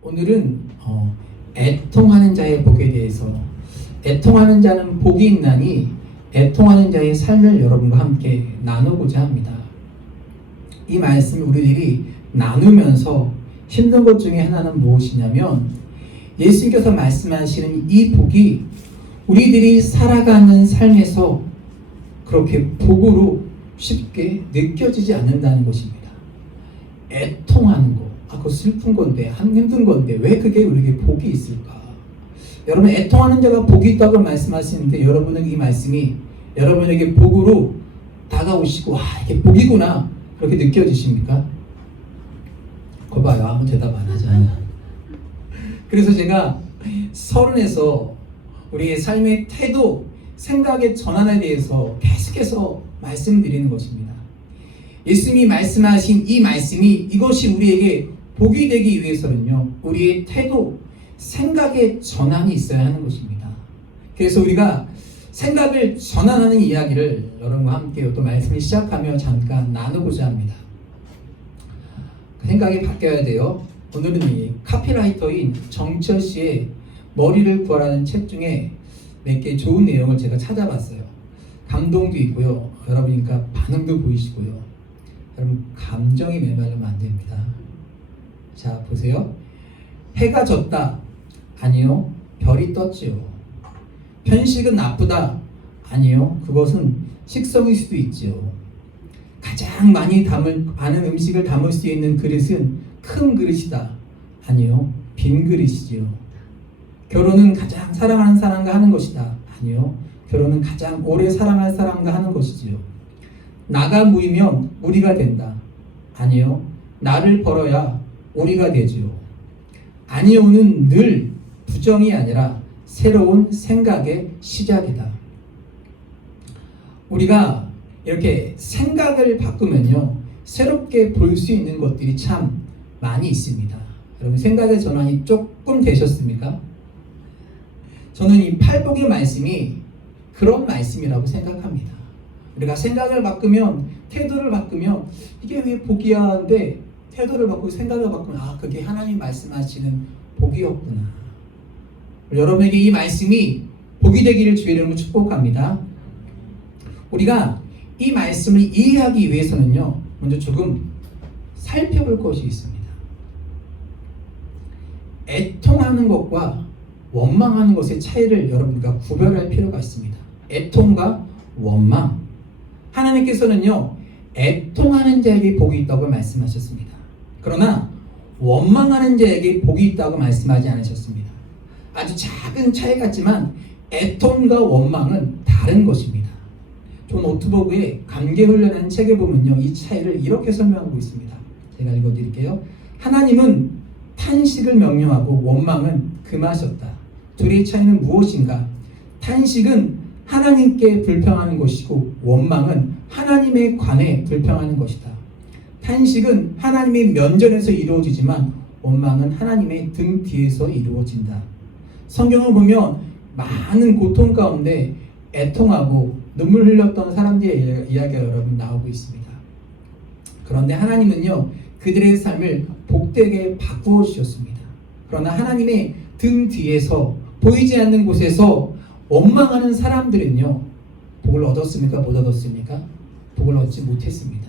오늘은 애통하는 자의 복에 대해서, 애통하는 자는 복이 있나니 애통하는 자의 삶을 여러분과 함께 나누고자 합니다. 이 말씀을 우리들이 나누면서 힘든 것 중에 하나는 무엇이냐면, 예수님께서 말씀하시는 이 복이 우리들이 살아가는 삶에서 그렇게 복으로 쉽게 느껴지지 않는다는 것입니다. 애통하는 거, 그거 슬픈 건데, 힘든 건데 왜 그게 우리에게 복이 있을까? 여러분, 애통하는 자가 복이 있다고 말씀하시는데, 여러분은 이 말씀이 여러분에게 복으로 다가오시고, 이게 복이구나, 그렇게 느껴지십니까? 그거 봐요, 아무 대답 안 하잖아요. 그래서 제가 서론에서 우리의 삶의 태도, 생각의 전환에 대해서 계속해서 말씀드리는 것입니다. 예수님이 말씀하신 이 말씀이, 이것이 우리에게 복이 되기 위해서는요, 우리의 태도, 생각의 전환이 있어야 하는 것입니다. 그래서 우리가 생각을 전환하는 이야기를 여러분과 함께 또 말씀을 시작하며 잠깐 나누고자 합니다. 생각이 바뀌어야 돼요. 오늘은 이 카피라이터인 정철 씨의 머리를 구하라는 책 중에 몇 개 좋은 내용을 제가 찾아봤어요. 감동도 있고요, 여러분이니까 반응도 보이시고요. 여러분, 감정이 메말르면 안 됩니다. 자, 보세요. 해가 졌다. 아니요, 별이 떴지요. 편식은 나쁘다. 아니요, 그것은 식성일 수도 있지요. 가장 많이 많은 음식을 담을 수 있는 그릇은 큰 그릇이다. 아니요, 빈 그릇이지요. 결혼은 가장 사랑하는 사람과 하는 것이다. 아니요, 결혼은 가장 오래 사랑할 사람과 하는 것이지요. 나가 모이면 우리가 된다. 아니요, 나를 벌어야 우리가 되지요. 아니요는 늘 부정이 아니라 새로운 생각의 시작이다. 우리가 이렇게 생각을 바꾸면요, 새롭게 볼 수 있는 것들이 참 많이 있습니다. 여러분, 생각의 전환이 조금 되셨습니까? 저는 이 팔복의 말씀이 그런 말씀이라고 생각합니다. 우리가 생각을 바꾸면, 태도를 바꾸면, 이게 왜 복이야 하는데, 태도를 바꾸고 생각을 바꾸면, 그게 하나님 말씀하시는 복이었구나. 여러분에게 이 말씀이 복이 되기를 주의 이름으로 축복합니다. 우리가 이 말씀을 이해하기 위해서는요, 먼저 조금 살펴볼 것이 있습니다. 애통하는 것과 원망하는 것의 차이를 여러분과 구별할 필요가 있습니다. 애통과 원망. 하나님께서는요, 애통하는 자에게 복이 있다고 말씀하셨습니다. 그러나 원망하는 자에게 복이 있다고 말씀하지 않으셨습니다. 아주 작은 차이 같지만 애통과 원망은 다른 것입니다. 존 오트버그의 관계훈련이라는 책에 보면요, 이 차이를 이렇게 설명하고 있습니다. 제가 읽어드릴게요. 하나님은 탄식을 명령하고 원망은 금하셨다. 둘의 차이는 무엇인가? 탄식은 하나님께 불평하는 것이고, 원망은 하나님에 관해 불평하는 것이다. 탄식은 하나님의 면전에서 이루어지지만 원망은 하나님의 등 뒤에서 이루어진다. 성경을 보면 많은 고통 가운데 애통하고 눈물 흘렸던 사람들의 이야기가 여러분 나오고 있습니다. 그런데 하나님은요, 그들의 삶을 복되게 바꾸어 주셨습니다. 그러나 하나님의 등 뒤에서, 보이지 않는 곳에서 원망하는 사람들은요, 복을 얻었습니까? 못 얻었습니까? 복을 얻지 못했습니다.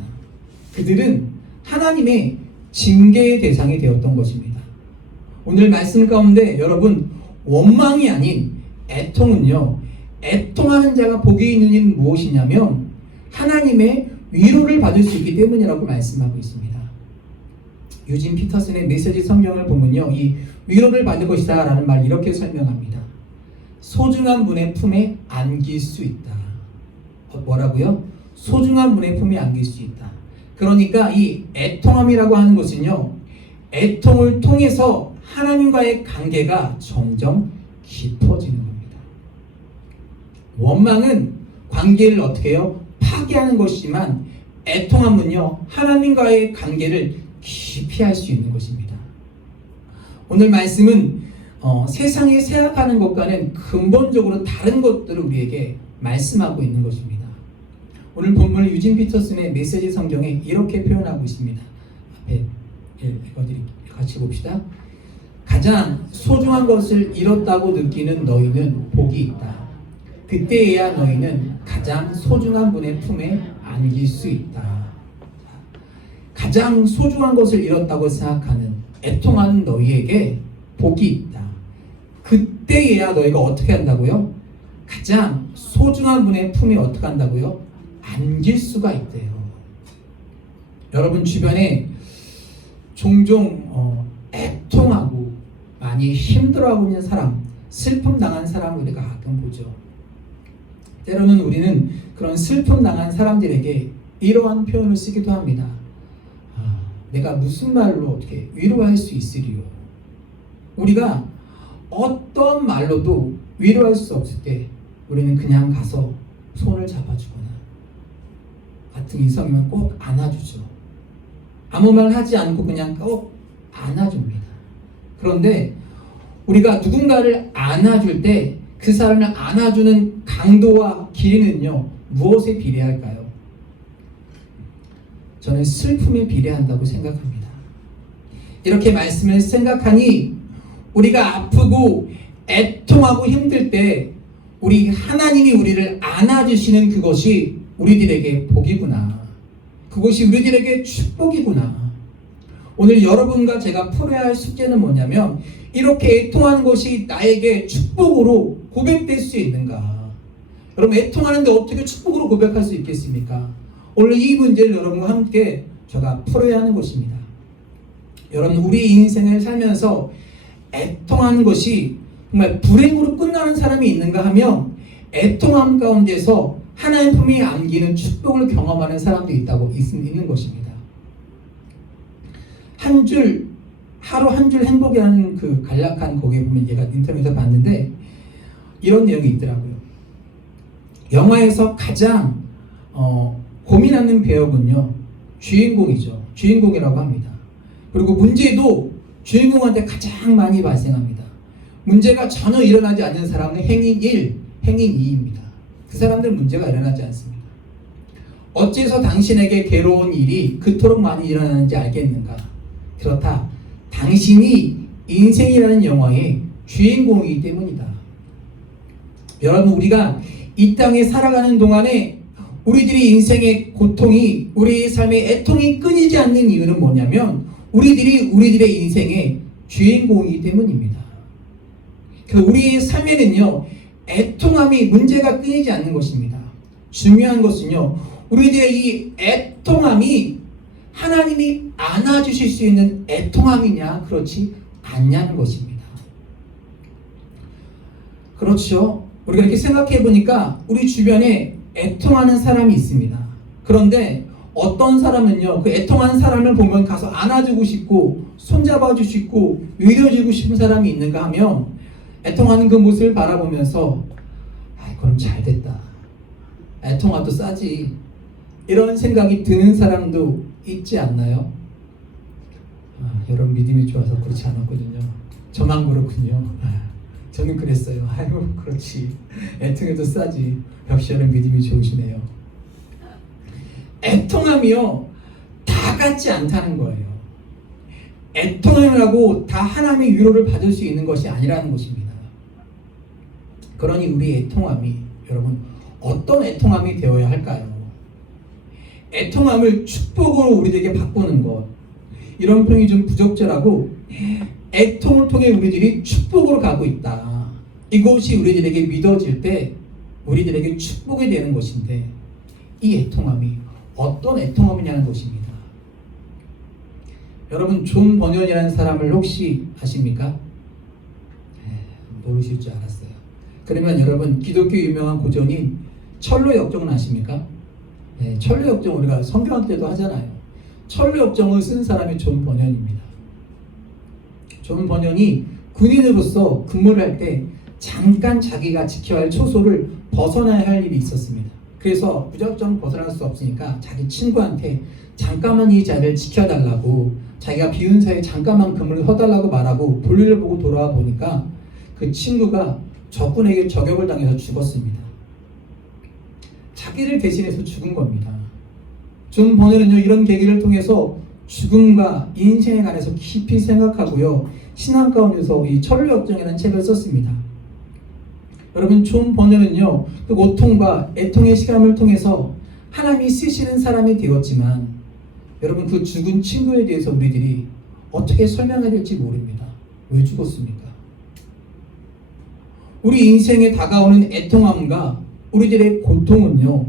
그들은 하나님의 징계의 대상이 되었던 것입니다. 오늘 말씀 가운데 여러분, 원망이 아닌 애통은요, 애통하는 자가 복이 있는 일은 무엇이냐면 하나님의 위로를 받을 수 있기 때문이라고 말씀하고 있습니다. 유진 피터슨의 메시지 성경을 보면요, 이 위로를 받을 것이다 라는 말 이렇게 설명합니다. 소중한 분의 품에 안길 수 있다. 뭐라고요? 소중한 분의 품에 안길 수 있다. 그러니까 이 애통함이라고 하는 것은요, 애통을 통해서 하나님과의 관계가 점점 깊어지는 겁니다. 원망은 관계를 어떻게 해요? 파괴하는 것이지만, 애통함은요, 하나님과의 관계를 깊이 할 수 있는 것입니다. 오늘 말씀은 세상이 생각하는 것과는 근본적으로 다른 것들을 우리에게 말씀하고 있는 것입니다. 오늘 본문을 유진 피터슨의 메시지 성경에 이렇게 표현하고 있습니다. 앞에 읽어드릴게요. 같이 봅시다. 가장 소중한 것을 잃었다고 느끼는 너희는 복이 있다. 그때에야 너희는 가장 소중한 분의 품에 안길 수 있다. 가장 소중한 것을 잃었다고 생각하는 애통하는 너희에게 복이 있다. 그때에야 너희가 어떻게 한다고요? 가장 소중한 분의 품에 어떻게 한다고요? 안길 수가 있대요. 여러분 주변에 종종 애통하고 많이 힘들어하고 있는 사람, 슬픔 당한 사람을 우리가 가끔 보죠. 때로는 우리는 그런 슬픔 당한 사람들에게 이러한 표현을 쓰기도 합니다. 내가 무슨 말로 어떻게 위로할 수 있으리요? 우리가 어떤 말로도 위로할 수 없을 때 우리는 그냥 가서 손을 잡아주거나 같은 이성이면 꼭 안아주죠. 아무 말 하지 않고 그냥 꼭 안아줍니다. 그런데 우리가 누군가를 안아줄 때 그 사람을 안아주는 강도와 길이는요, 무엇에 비례할까요? 저는 슬픔에 비례한다고 생각합니다. 이렇게 말씀을 생각하니 우리가 아프고 애통하고 힘들 때 우리 하나님이 우리를 안아주시는 그것이 우리들에게 복이구나. 그것이 우리들에게 축복이구나. 오늘 여러분과 제가 풀어야 할 숙제는 뭐냐면 이렇게 애통하는 것이 나에게 축복으로 고백될 수 있는가? 여러분 애통하는데 어떻게 축복으로 고백할 수 있겠습니까? 오늘 이 문제를 여러분과 함께 제가 풀어야 하는 것입니다. 여러분 우리 인생을 살면서 애통하는 것이 정말 불행으로 끝나는 사람이 있는가 하면 애통함 가운데서 하나님 품이 안기는 축복을 경험하는 사람도 있는 것입니다. 하루 한 줄 행복이라는 그 간략한 거기에 보면 제가 인터넷에서 봤는데 이런 내용이 있더라고요. 영화에서 가장 고민하는 배역은요 주인공이죠. 주인공이라고 합니다. 그리고 문제도 주인공한테 가장 많이 발생합니다. 문제가 전혀 일어나지 않는 사람은 행인 1, 행인 2입니다. 그 사람들은 문제가 일어나지 않습니다. 어째서 당신에게 괴로운 일이 그토록 많이 일어나는지 알겠는가? 그렇다. 당신이 인생이라는 영화의 주인공이기 때문이다. 여러분 우리가 이 땅에 살아가는 동안에 우리들이 인생의 고통이 우리의 삶의 애통이 끊이지 않는 이유는 뭐냐면 우리들의 인생의 주인공이기 때문입니다. 우리의 삶에는요 애통함이 문제가 끊이지 않는 것입니다. 중요한 것은요 우리들의 이 애통함이 하나님이 안아주실 수 있는 애통함이냐 그렇지 않냐는 것입니다. 그렇죠. 우리가 이렇게 생각해 보니까 우리 주변에 애통하는 사람이 있습니다. 그런데 어떤 사람은요 그 애통하는 사람을 보면 가서 안아주고 싶고 손잡아주고 싶고 위로해주고 싶은 사람이 있는가 하면 애통하는 그 모습을 바라보면서 그럼 잘됐다. 애통아도 싸지. 이런 생각이 드는 사람도 있지 않나요? 여러분 믿음이 좋아서 그렇지 않았거든요. 저만 그렇군요. 저는 그랬어요. 아이고 그렇지. 애통해도 싸지. 역시 여러분 믿음이 좋으시네요. 애통함이요 다 같지 않다는 거예요. 애통함이라고 다 하나님의 위로를 받을 수 있는 것이 아니라는 것입니다. 그러니 우리 애통함이 여러분 어떤 애통함이 되어야 할까요? 애통함을 축복으로 우리에게 바꾸는 것, 이런 표현이 좀 부적절하고 애통을 통해 우리들이 축복으로 가고 있다. 이것이 우리들에게 믿어질 때 우리들에게 축복이 되는 것인데 이 애통함이 어떤 애통함이냐는 것입니다. 여러분 존 버년이라는 사람을 혹시 아십니까? 모르실 줄 알았어요. 그러면 여러분 기독교 유명한 고전인 철로역정은 아십니까? 철로역정 우리가 성경학 때도 하잖아요. 철로역정을 쓴 사람이 존 버년입니다. 존 버년이 군인으로서 근무를 할 때 잠깐 자기가 지켜야 할 초소를 벗어나야 할 일이 있었습니다. 그래서 무작정 벗어날 수 없으니까 자기 친구한테 잠깐만 이 자리를 지켜달라고 자기가 비운 사이에 잠깐만 근무를 해달라고 말하고 볼일을 보고 돌아와 보니까 그 친구가 적군에게 저격을 당해서 죽었습니다. 자기를 대신해서 죽은 겁니다. 존 버넷은요 이런 계기를 통해서 죽음과 인생에 관해서 깊이 생각하고요 신앙 가운데서 이 천류역정이라는 책을 썼습니다. 여러분 존 버너는요, 그 고통과 애통의 시간을 통해서 하나님이 쓰시는 사람이 되었지만, 여러분 그 죽은 친구에 대해서 우리들이 어떻게 설명해야 될지 모릅니다. 왜 죽었습니까? 우리 인생에 다가오는 애통함과 우리들의 고통은요,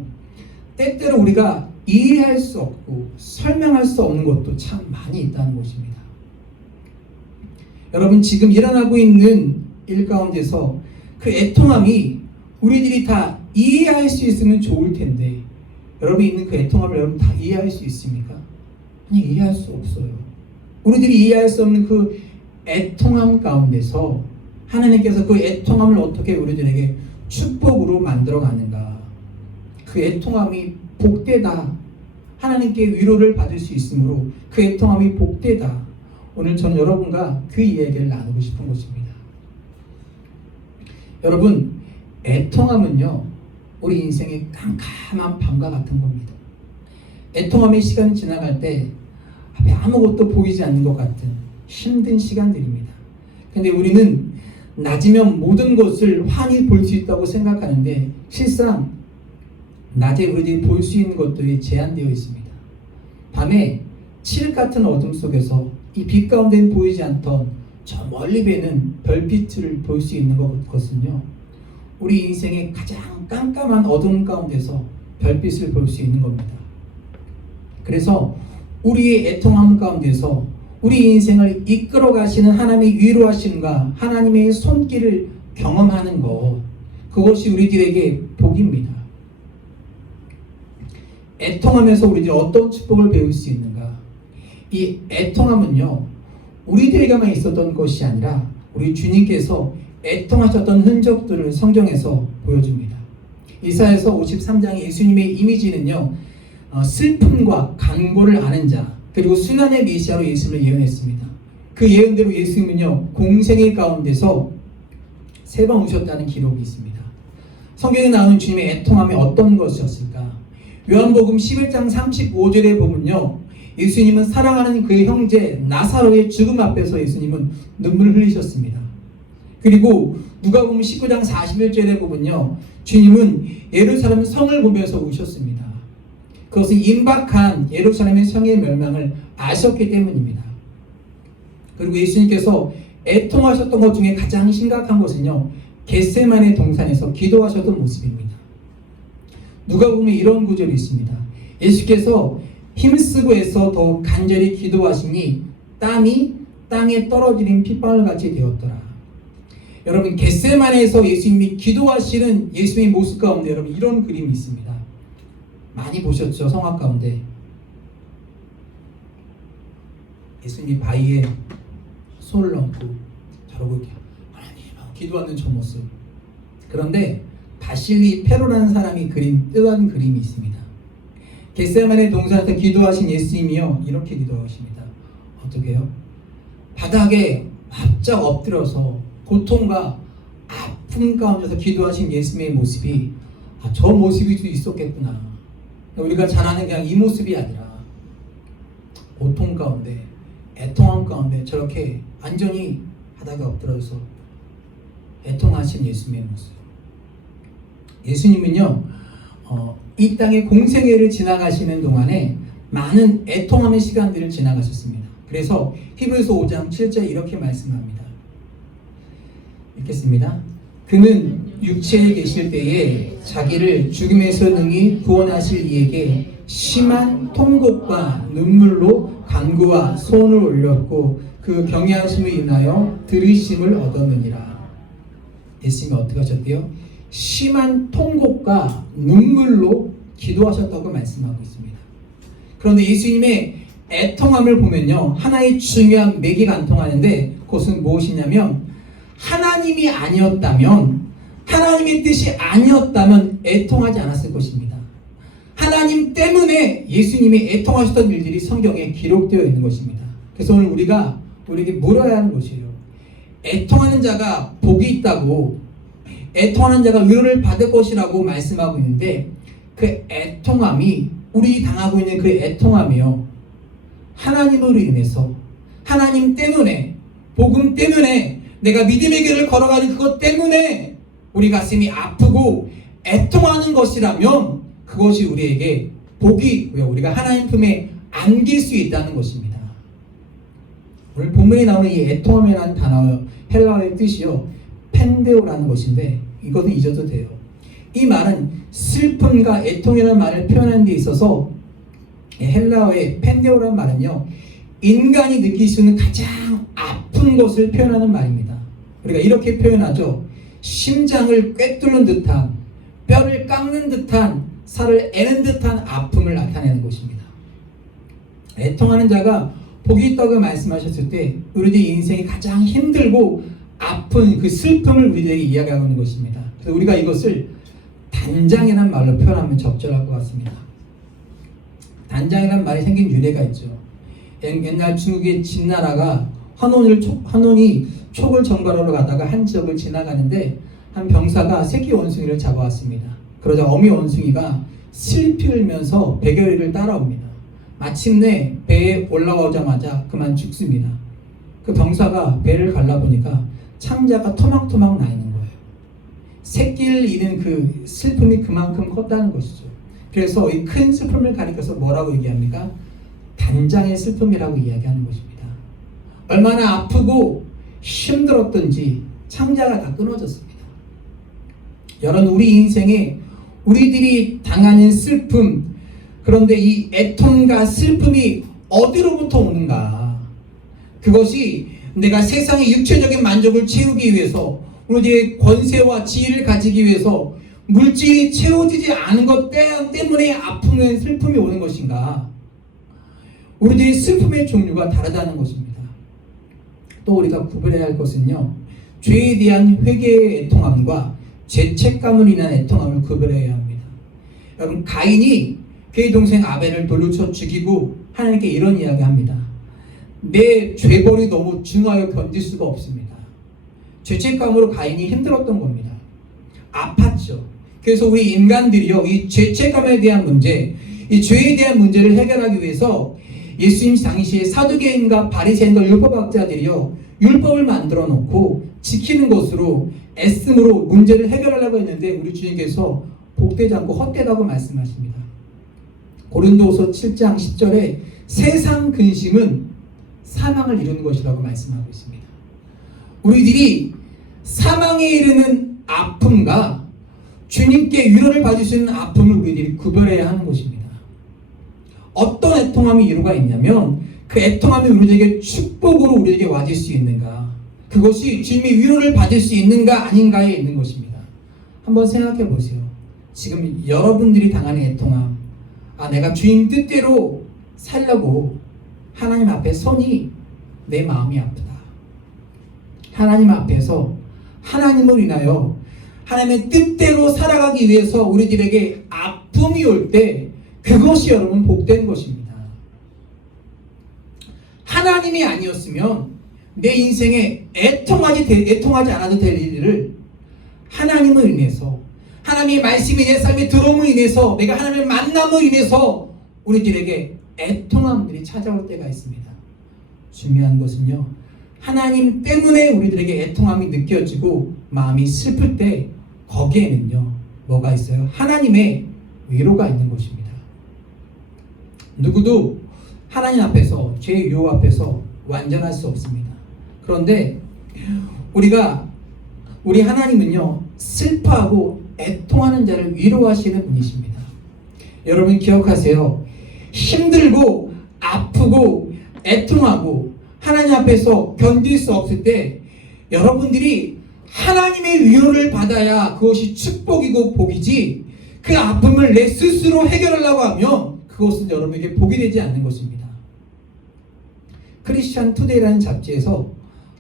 때때로 우리가 이해할 수 없고 설명할 수 없는 것도 참 많이 있다는 것입니다. 여러분 지금 일어나고 있는 일 가운데서 그 애통함이 우리들이 다 이해할 수 있으면 좋을 텐데, 여러분이 있는 그 애통함을 여러분 다 이해할 수 있습니까? 아니, 이해할 수 없어요. 우리들이 이해할 수 없는 그 애통함 가운데서 하나님께서 그 애통함을 어떻게 우리들에게 축복으로 만들어 가는가. 그 애통함이 복되다. 하나님께 위로를 받을 수 있으므로 그 애통함이 복되다. 오늘 저는 여러분과 그 이야기를 나누고 싶은 것입니다. 여러분, 애통함은요, 우리 인생의 깜깜한 밤과 같은 겁니다. 애통함의 시간이 지나갈 때 앞에 아무것도 보이지 않는 것 같은 힘든 시간들입니다. 근데 우리는 낮이면 모든 것을 환히 볼 수 있다고 생각하는데, 실상 낮에 우리들이 볼 수 있는 것들이 제한되어 있습니다. 밤에 칠흑 같은 어둠 속에서 이 빛 가운데는 보이지 않던 저 멀리 배는 별빛을 볼 수 있는 것은요, 우리 인생의 가장 깜깜한 어둠 가운데서 별빛을 볼 수 있는 겁니다. 그래서 우리의 애통함 가운데서 우리 인생을 이끌어 가시는 하나님의 위로하심과 하나님의 손길을 경험하는 것, 그것이 우리들에게 복입니다. 애통하면서 우리들이 어떤 축복을 배울 수 있는가? 이 애통함은요, 우리들에게만 있었던 것이 아니라 우리 주님께서 애통하셨던 흔적들을 성경에서 보여줍니다. 이사야서 53장의 예수님의 이미지는요, 슬픔과 간고를 아는 자, 그리고 순환의 메시아로 예수님을 예언했습니다. 그 예언대로 예수님은요, 공생의 가운데서 3번 오셨다는 기록이 있습니다. 성경에 나오는 주님의 애통함이 어떤 것이었을까? 요한복음 11장 35절에 보면요, 예수님은 사랑하는 그의 형제 나사로의 죽음 앞에서 예수님은 눈물을 흘리셨습니다. 그리고 누가복음 19장 41절에 보면요, 주님은 예루살렘 성을 보면서 우셨습니다. 그것은 임박한 예루살렘의 성의 멸망을 아셨기 때문입니다. 그리고 예수님께서 애통하셨던 것 중에 가장 심각한 것은요, 겟세마네 동산에서 기도하셨던 모습입니다. 누가복음에 이런 구절이 있습니다. 예수께서 힘쓰고 애써 더 간절히 기도하시니 땀이 땅에 떨어지는 핏방울 같이 되었더라. 여러분, 겟세마네에서 예수님이 기도하시는 예수님의 모습 가운데 여러분 이런 그림이 있습니다. 많이 보셨죠? 성악 가운데 예수님이 바위에 손을 얹고 저러고 이렇게 하나님 기도하는 저 모습. 그런데 바실리 페로라는 사람이 뜨한 그림이 있습니다. 겟세마네 동산에서 기도하신 예수님이요, 이렇게 기도하십니다. 어떻게 해요? 바닥에 바짝 엎드려서 고통과 아픔 가운데서 기도하신 예수님의 모습이, 저 모습이 있었겠구나. 우리가 잘 아는 그냥 이 모습이 아니라 고통 가운데, 애통함 가운데 저렇게 완전히 바닥에 엎드려서 애통하신 예수님의 모습. 예수님은요, 이 땅의 공생애를 지나가시는 동안에 많은 애통함의 시간들을 지나가셨습니다. 그래서 히브리서 5장 7절 이렇게 말씀합니다. 읽겠습니다. 그는 육체에 계실 때에 자기를 죽음에서 능히 구원하실 이에게 심한 통곡과 눈물로 간구와 소원을 올렸고 그 경외하심을 인하여 들으심을 얻었느니라. 예수님이 어떻게 하셨대요? 심한 통곡과 눈물로 기도하셨다고 말씀하고 있습니다. 그런데 예수님의 애통함을 보면요, 하나의 중요한 매개가 안 통하는데, 그것은 무엇이냐면, 하나님이 아니었다면, 하나님의 뜻이 아니었다면 애통하지 않았을 것입니다. 하나님 때문에 예수님이 애통하셨던 일들이 성경에 기록되어 있는 것입니다. 그래서 오늘 우리에게 물어야 하는 것이에요. 애통하는 자가 복이 있다고, 애통하는 자가 위로를 받을 것이라고 말씀하고 있는데, 그 애통함이, 우리 당하고 있는 그 애통함이요, 하나님으로 인해서, 하나님 때문에 복음 때문에, 내가 믿음의 길을 걸어가는 그것 때문에 우리 가슴이 아프고 애통하는 것이라면 그것이 우리에게 복이고요. 우리가 하나님 품에 안길 수 있다는 것입니다. 오늘 본문에 나오는 이 애통함이라는 단어, 헬라어의 뜻이요, 펜데오라는 것인데 이것은 잊어도 돼요. 이 말은 슬픔과 애통이라는 말을 표현하는 데 있어서 헬라어의 펜데오라는 말은요, 인간이 느낄 수 있는 가장 아픈 것을 표현하는 말입니다. 우리가 이렇게 표현하죠. 심장을 꿰뚫는 듯한, 뼈를 깎는 듯한, 살을 애는 듯한 아픔을 나타내는 것입니다. 애통하는 자가 복이 있다고 말씀하셨을 때 우리들의 인생이 가장 힘들고 아픈 그 슬픔을 우리들에게 이야기하고 있는 것입니다. 그래서 우리가 이것을 단장이라는 말로 표현하면 적절할 것 같습니다. 단장이라는 말이 생긴 유래가 있죠. 옛날 중국의 진나라가 환원이 촉을 정발하러 가다가 한 지역을 지나가는데 한 병사가 새끼 원숭이를 잡아왔습니다. 그러자 어미 원숭이가 슬피 울면서 배결이를 따라옵니다. 마침내 배에 올라오자마자 그만 죽습니다. 그 병사가 배를 갈라보니까 창자가 토막토막 나 있는 거예요. 새끼를 잃은 그 슬픔이 그만큼 컸다는 것이죠. 그래서 이 큰 슬픔을 가리켜서 뭐라고 얘기합니까? 단장의 슬픔이라고 이야기하는 것입니다. 얼마나 아프고 힘들었던지 창자가 다 끊어졌습니다. 여러분, 우리 인생에 우리들이 당하는 슬픔, 그런데 이 애통과 슬픔이 어디로부터 오는가? 그것이 내가 세상의 육체적인 만족을 채우기 위해서, 우리의 권세와 지위를 가지기 위해서 물질이 채워지지 않은 것 때문에 아픔과 슬픔이 오는 것인가? 우리들의 슬픔의 종류가 다르다는 것입니다. 또 우리가 구별해야 할 것은요, 죄에 대한 회개의 애통함과 죄책감을 인한 애통함을 구별해야 합니다. 여러분, 가인이 그의 동생 아벨을 돌로 쳐 죽이고 하나님께 이런 이야기합니다. 내 죄벌이 너무 중하여 견딜 수가 없습니다. 죄책감으로 가인이 힘들었던 겁니다. 아팠죠. 그래서 우리 인간들이요, 이 죄책감에 대한 문제, 이 죄에 대한 문제를 해결하기 위해서 예수님 당시에 사두개인과 바리새인과 율법학자들이요, 율법을 만들어 놓고 지키는 것으로 애씀으로 문제를 해결하려고 했는데 우리 주님께서 복되지 않고 헛되다고 말씀하십니다. 고린도후서 7장 10절에 세상 근심은 사망을 이루는 것이라고 말씀하고 있습니다. 우리들이 사망에 이르는 아픔과 주님께 위로를 받을 수 있는 아픔을 우리들이 구별해야 하는 것입니다. 어떤 애통함이 이유가 있냐면 그 애통함이 우리에게 축복으로 우리에게 와질 수 있는가, 그것이 주님의 위로를 받을 수 있는가 아닌가에 있는 것입니다. 한번 생각해 보세요. 지금 여러분들이 당하는 애통함, 내가 주님 뜻대로 살려고 하나님 앞에 서니 내 마음이 아프다. 하나님 앞에서 하나님을 인하여 하나님의 뜻대로 살아가기 위해서 우리들에게 아픔이 올 때 그것이 여러분 복된 것입니다. 하나님이 아니었으면 내 인생에 애통하지 않아도 될 일을 하나님을 인해서, 하나님의 말씀이 내 삶에 들어옴으로 인해서, 내가 하나님의 만남으로 인해서 우리들에게 애통함들이 찾아올 때가 있습니다. 중요한 것은요, 하나님 때문에 우리들에게 애통함이 느껴지고 마음이 슬플 때 거기에는요 뭐가 있어요? 하나님의 위로가 있는 것입니다. 누구도 하나님 앞에서, 죄의 유혹 앞에서 완전할 수 없습니다. 그런데 우리 하나님은요, 슬퍼하고 애통하는 자를 위로하시는 분이십니다. 여러분 기억하세요. 힘들고 아프고 애통하고 하나님 앞에서 견딜 수 없을 때 여러분들이 하나님의 위로를 받아야 그것이 축복이고 복이지, 그 아픔을 내 스스로 해결하려고 하면 그것은 여러분에게 복이 되지 않는 것입니다. 크리스천 투데이라는 잡지에서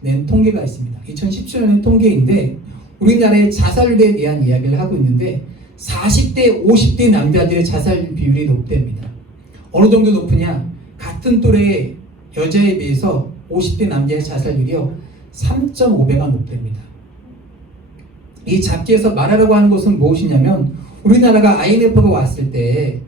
낸 통계가 있습니다. 2017년의 통계인데 우리나라의 자살률에 대한 이야기를 하고 있는데 40대, 50대 남자들의 자살 비율이 높답니다. 어느 정도 높으냐? 같은 또래의 여자에 비해서 50대 남자의 자살률이요 3.5배가 높답니다. 이 잡지에서 말하려고 하는 것은 무엇이냐면, 우리나라가 IMF가 왔을 때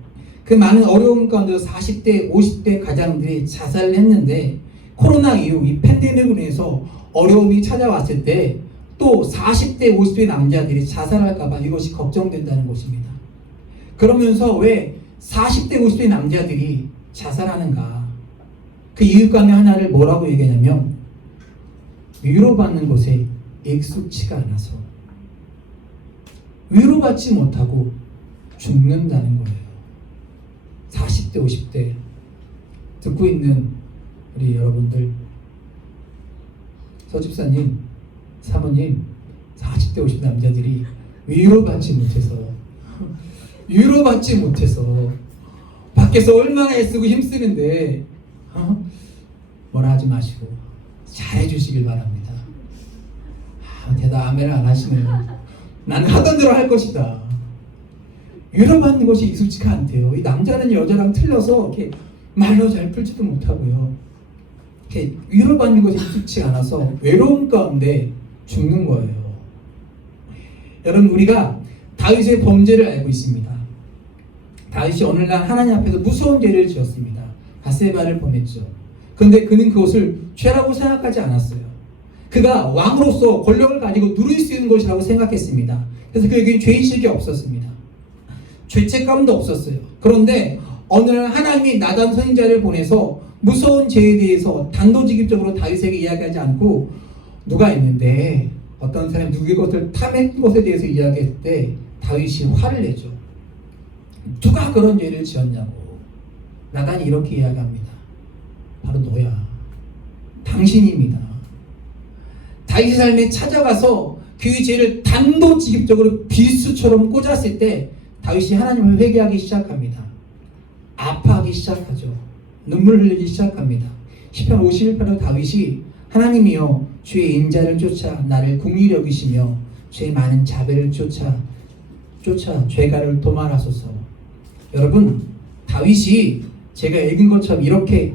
그 많은 어려움 가운데 40대, 50대 가장들이 자살을 했는데 코로나 이후 이 팬데믹으로 인해서 어려움이 찾아왔을 때 또 40대, 50대 남자들이 자살할까봐 이것이 걱정된다는 것입니다. 그러면서 왜 40대, 50대 남자들이 자살하는가? 그 이유 가운데 하나를 뭐라고 얘기하냐면 위로받는 것에 익숙치가 않아서 위로받지 못하고 죽는다는 거예요. 40대, 50대 듣고 있는 우리 여러분들, 서집사님, 사모님, 40대, 50대 남자들이 위로받지 못해서 밖에서 얼마나 애쓰고 힘쓰는데 뭐라 하지 마시고 잘해주시길 바랍니다. 대답 아멘을 안 하시네요. 나는 하던 대로 할 것이다. 위로받는 것이 익숙치가 않대요. 이 남자는 여자랑 틀려서 이렇게 말로 잘 풀지도 못하고요. 이렇게 위로받는 것이 익숙치 않아서 외로움 가운데 죽는 거예요. 여러분, 우리가 다윗의 범죄를 알고 있습니다. 다윗이 어느 날 하나님 앞에서 무서운 죄를 지었습니다. 밧세바를 범했죠. 그런데 그는 그것을 죄라고 생각하지 않았어요. 그가 왕으로서 권력을 가지고 누릴 수 있는 것이라고 생각했습니다. 그래서 그에게는 죄의식이 없었습니다. 죄책감도 없었어요. 그런데 어느 날 하나님이 나단 선지자를 보내서 무서운 죄에 대해서 단도직입적으로 다윗에게 이야기하지 않고 누가 있는데 어떤 사람이 누구의 것을 탐했던 것에 대해서 이야기할 때 다윗이 화를 내죠. 누가 그런 죄를 지었냐고. 나단이 이렇게 이야기합니다. 바로 너야. 당신입니다. 다윗의 삶에 찾아가서 그의 죄를 단도직입적으로 비수처럼 꽂았을 때 다윗이 하나님을 회개하기 시작합니다. 아파하기 시작하죠. 눈물 흘리기 시작합니다. 시편 51편에 다윗이 하나님이여 주의 인자를 쫓아 나를 긍휼히 여기시며 주의 많은 자비를 쫓아 죄가를 도말하소서. 여러분, 다윗이 제가 읽은 것처럼 이렇게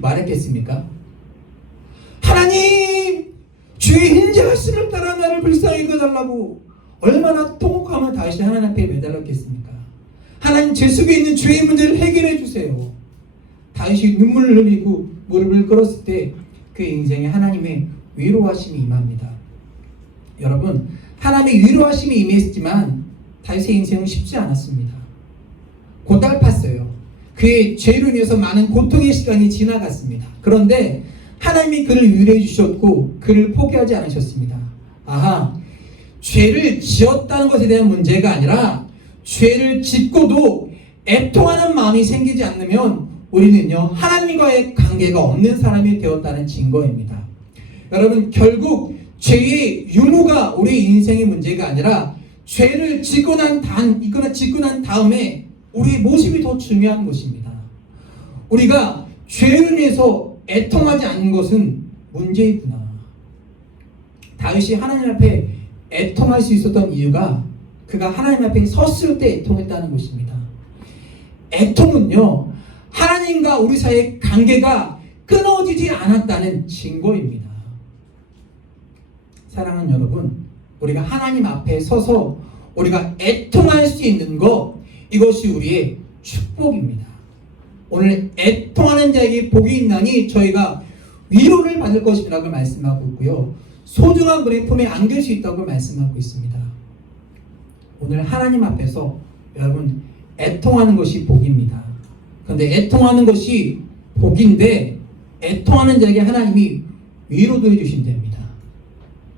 말했겠습니까? 하나님, 주의 인자하심을 따라 나를 불쌍히 여겨달라고. 얼마나 통곡하면 다윗이 하나님 앞에 매달렸겠습니까? 하나님, 제 속에 있는 죄의 문제를 해결해 주세요. 다윗이 눈물을 흘리고 무릎을 꿇었을 때 그의 인생에 하나님의 위로하심이 임합니다. 여러분, 하나님의 위로하심이 임했지만 다윗의 인생은 쉽지 않았습니다. 고달팠어요. 그의 죄로 인해서 많은 고통의 시간이 지나갔습니다. 그런데 하나님이 그를 위로해 주셨고 그를 포기하지 않으셨습니다. 죄를 지었다는 것에 대한 문제가 아니라 죄를 짓고도 애통하는 마음이 생기지 않으면 우리는요, 하나님과의 관계가 없는 사람이 되었다는 증거입니다. 여러분, 결국 죄의 유무가 우리 인생의 문제가 아니라 죄를 짓고 난 다음에 우리의 모습이 더 중요한 것입니다. 우리가 죄로 인해서 애통하지 않는 것은 문제이구나. 다윗이 하나님 앞에 애통할 수 있었던 이유가 그가 하나님 앞에 섰을 때 애통했다는 것입니다. 애통은요, 하나님과 우리 사이의 관계가 끊어지지 않았다는 증거입니다. 사랑하는 여러분, 우리가 하나님 앞에 서서 우리가 애통할 수 있는 것, 이것이 우리의 축복입니다. 오늘 애통하는 자에게 복이 있나니 저희가 위로를 받을 것이라고 말씀하고 있고요, 소중한 분의 품에 안길 수 있다고 말씀하고 있습니다. 오늘 하나님 앞에서 여러분 애통하는 것이 복입니다. 그런데 애통하는 것이 복인데 애통하는 자에게 하나님이 위로도 해주신답니다.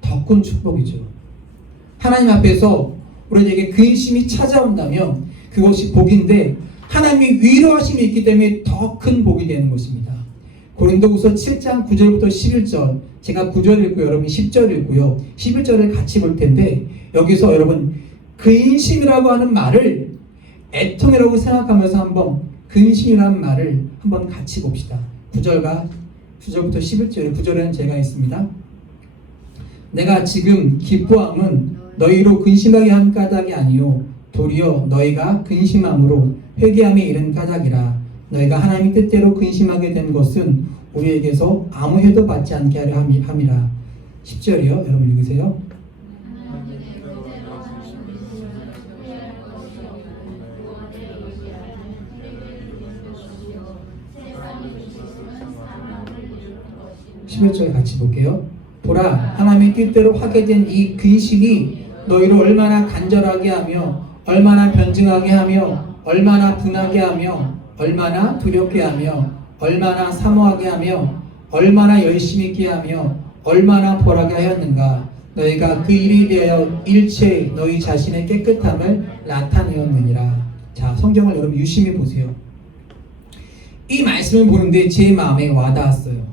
더 큰 축복이죠. 하나님 앞에서 우리에게 근심이 찾아온다면 그것이 복인데 하나님이 위로하심이 있기 때문에 더 큰 복이 되는 것입니다. 고린도후서 7장 9절부터 11절, 제가 9절 읽고 여러분이 10절 읽고요 11절을 같이 볼 텐데, 여기서 여러분 근심이라고 하는 말을 애통이라고 생각하면서 한번 근심이라는 말을 한번 같이 봅시다. 9절부터 11절, 9절에는 제가 있습니다. 내가 지금 기뻐함은 너희로 근심하게 한 까닭이 아니요 도리어 너희가 근심함으로 회개함에 이른 까닭이라. 너희가 하나님의 뜻대로 근심하게 된 것은 우리에게서 아무 해도 받지 않게 하려 함이라. 10절이요. 여러분 읽으세요. 11절 같이 볼게요. 보라, 하나님의 뜻대로 하게 된 이 근심이 너희를 얼마나 간절하게 하며 얼마나 변증하게 하며 얼마나 분하게 하며 얼마나 두렵게 하며 얼마나 사모하게 하며 얼마나 열심히 있게 하며 얼마나 벌하게 하였는가. 너희가 그 일에 대하여 일체 너희 자신의 깨끗함을 나타내었느니라. 자, 성경을 여러분 유심히 보세요. 이 말씀을 보는데 제 마음에 와닿았어요.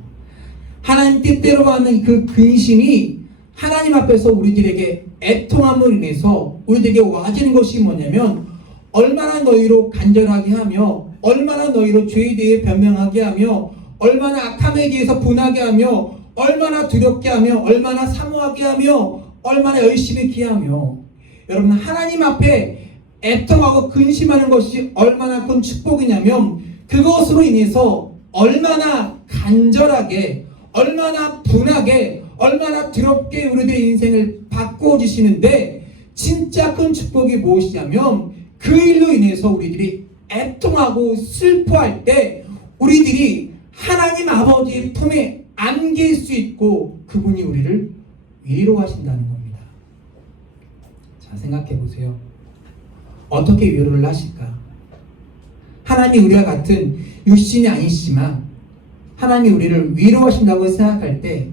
하나님 뜻대로 하는 그 근심이 하나님 앞에서 우리들에게 애통함으로 인해서 우리들에게 와지는 것이 뭐냐면 얼마나 너희로 간절하게 하며 얼마나 너희로 죄에 대해 변명하게 하며 얼마나 악함에 대해서 분하게 하며 얼마나 두렵게 하며 얼마나 사모하게 하며 얼마나 열심히 기하며. 여러분, 하나님 앞에 애통하고 근심하는 것이 얼마나 큰 축복이냐면 그것으로 인해서 얼마나 간절하게 얼마나 분하게 얼마나 두렵게 우리들의 인생을 바꾸어 주시는데, 진짜 큰 축복이 무엇이냐면 그 일로 인해서 우리들이 애통하고 슬퍼할 때 우리들이 하나님 아버지의 품에 안길 수 있고 그분이 우리를 위로하신다는 겁니다. 자, 생각해 보세요. 어떻게 위로를 하실까? 하나님이 우리와 같은 육신이 아니시지만 하나님이 우리를 위로하신다고 생각할 때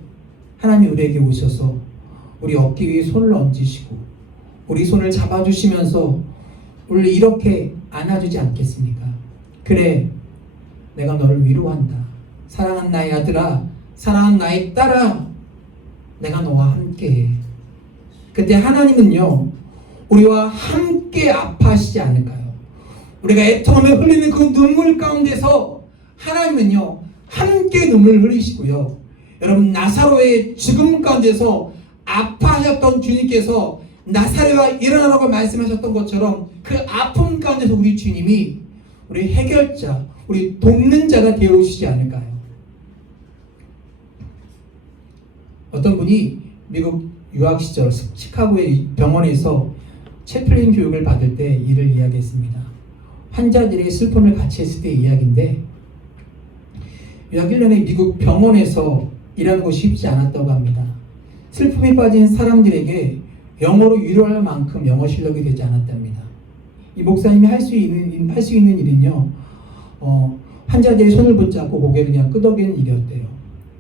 하나님이 우리에게 오셔서 우리 어깨 위에 손을 얹으시고 우리 손을 잡아주시면서 우리를 이렇게 안아주지 않겠습니까? 그래, 내가 너를 위로한다. 사랑하는 나의 아들아, 사랑하는 나의 딸아, 내가 너와 함께해. 그때 하나님은요, 우리와 함께 아파하시지 않을까요? 우리가 애통하며 흘리는 그 눈물 가운데서 하나님은요 함께 눈물을 흘리시고요. 여러분, 나사로의 죽음 가운데서 아파하셨던 주님께서 나사로와 일어나라고 말씀하셨던 것처럼 그 아픔 가운데서 우리 주님이 우리 해결자, 우리 돕는 자가 되어주시지 않을까요? 어떤 분이 미국 유학 시절 시카고의 병원에서 채플린 교육을 받을 때 이를 이야기했습니다. 환자들의 슬픔을 같이 했을 때의 이야기인데, 약 1년에 미국 병원에서 일하는 것이 쉽지 않았다고 합니다. 슬픔에 빠진 사람들에게 영어로 위로할 만큼 영어 실력이 되지 않았답니다. 이 목사님이 할 수 있는 일은요, 환자들의 손을 붙잡고 고개를 그냥 끄덕이는 일이었대요.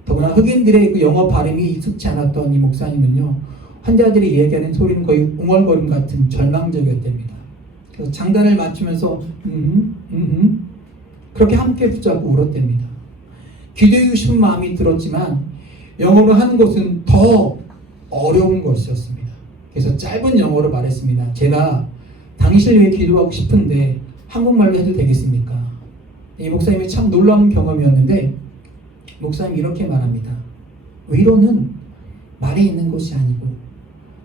더구나 흑인들의 그 영어 발음이 익숙치 않았던 이 목사님은요, 환자들이 얘기하는 소리는 거의 웅얼거림 같은 절망적이었답니다. 그래서 장단을 맞추면서 그렇게 함께 붙잡고 울었답니다. 기도하고 싶은 마음이 들었지만 영어로 하는 것은 더 어려운 것이었습니다. 그래서 짧은 영어로 말했습니다. 제가 당신을 위해 기도하고 싶은데 한국말로 해도 되겠습니까? 이 목사님이 참 놀라운 경험이었는데, 목사님이 이렇게 말합니다. 위로는 말에 있는 것이 아니고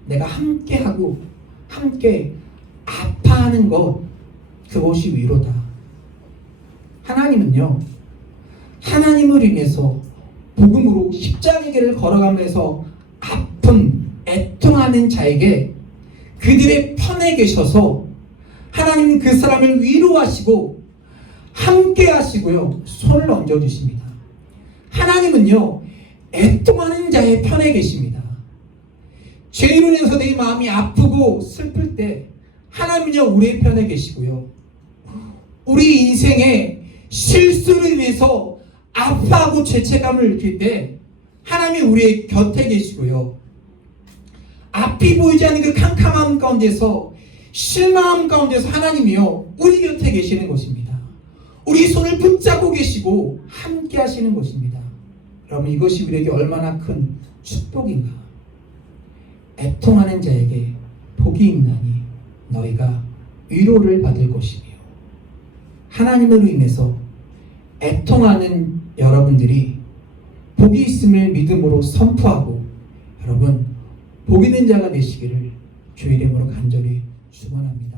내가 함께하고 함께 아파하는 것, 그것이 위로다. 하나님은요, 하나님을 인해서 복음으로 십자가의 길을 걸어가면서 아픈 애통하는 자에게 그들의 편에 계셔서 하나님은 그 사람을 위로하시고 함께 하시고요, 손을 얹어주십니다. 하나님은요, 애통하는 자의 편에 계십니다. 죄로 인해서 내 마음이 아프고 슬플 때 하나님은요, 우리의 편에 계시고요, 우리 인생의 실수로 인해서 아파하고 죄책감을 느낄 때 하나님이 우리의 곁에 계시고요, 앞이 보이지 않는 그 캄캄함 가운데서 실망함 가운데서 하나님이요 우리 곁에 계시는 것입니다. 우리 손을 붙잡고 계시고 함께 하시는 것입니다. 여러분, 이것이 우리에게 얼마나 큰 축복인가. 애통하는 자에게 복이 있나니 너희가 위로를 받을 것이며. 하나님으로 인해서 애통하는 여러분들이 복이 있음을 믿음으로 선포하고 여러분 복 있는 자가 되시기를 주의 이름으로 간절히 축원합니다.